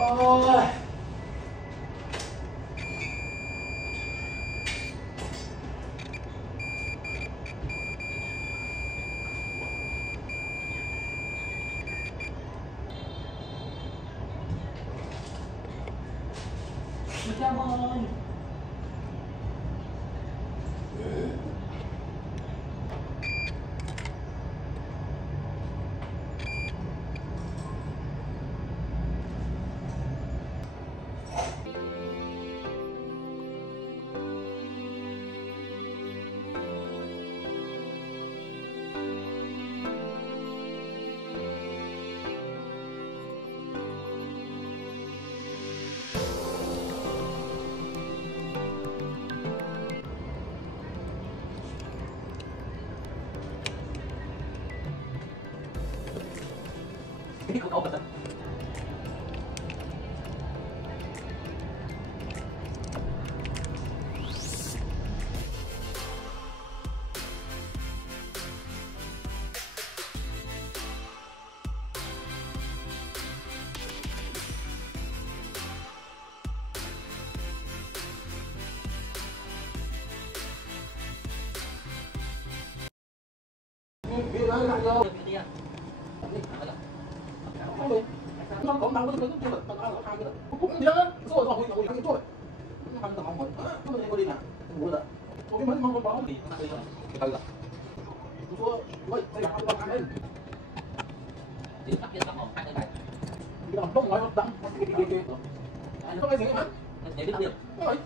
Ôi. Chào ơn. Không ổn rồi. Cái đó là vô. Nó còn đâu có cái cũng nhớ số rồi rồi cái chỗ nó không có nó không có đi nè mua rồi cái mấy món con thì từ từ số vậy đây là không ăn đấy chỉ bắt cái một hai cái này làm tốt nói đắng cái có cái gì mà để biết được rồi